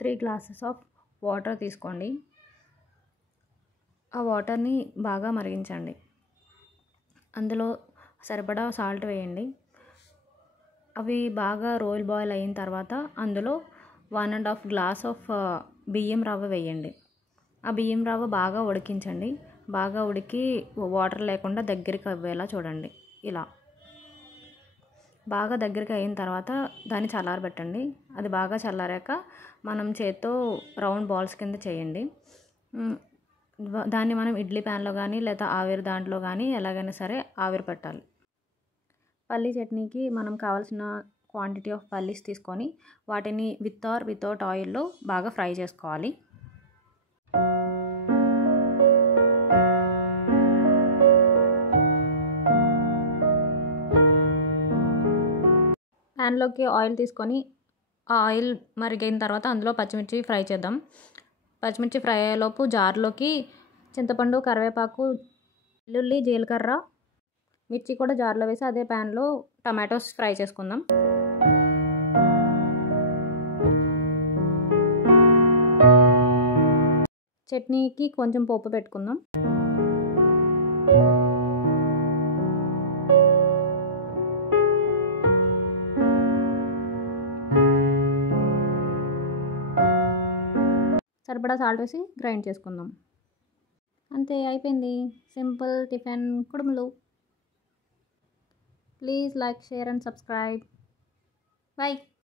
3 glasses of water తీసుకోండి. ఆ వాటర్ని బాగా మరిగించండి. అందులో సరిపడా సాల్ట్ వేయండి. అవి బాగా రోల్ బాయిల్ అయిన తర్వాత అందులో 1.5 గ్లాస్ ఆఫ్ బియ్యం రవ్వ వేయండి. ఆ బియ్యం రవ్వ బాగా ఉడికించండి. బాగా ఉడికి వాటర్ లేకుండా దగ్గరికి అవ్వేలా చూడండి. ఇలా బాగా దగ్గరికి అయిన తర్వాత దాన్ని చల్లారబెట్టండి. అది బాగా చల్లారాక మనం చేత్తో రౌండ్ బాల్స్ కింద చేయండి. దాన్ని మనం ఇడ్లీ ప్యాన్లో కానీ లేదా ఆవిరి దాంట్లో కానీ ఎలాగైనా సరే ఆవిరి పెట్టాలి. పల్లీ చట్నీకి మనం కావాల్సిన క్వాంటిటీ ఆఫ్ పల్లీస్ తీసుకొని వాటిని విత్ ఆర్ వితౌట్ ఆయిల్లో బాగా ఫ్రై చేసుకోవాలి. ప్యాన్లోకి ఆయిల్ తీసుకొని ఆ ఆయిల్ మరిగిన తర్వాత అందులో పచ్చిమిర్చి ఫ్రై చేద్దాం. పచ్చిమిర్చి ఫ్రై అయ్యేలోపు జార్లోకి చింతపండు, కరివేపాకు, వెల్లుల్లి, జీలకర్ర, మిర్చి కూడా జార్లో వేసి అదే ప్యాన్లో టమాటోస్ ఫ్రై చేసుకుందాం. చట్నీకి కొంచెం పోపు పెట్టుకుందాం. సరిపడా సాల్ట్ వేసి గ్రైండ్ చేసుకుందాం. అంతే, అయిపోయింది. సింపుల్ టిఫిన్ కుడుములు. Please like, share and subscribe. By.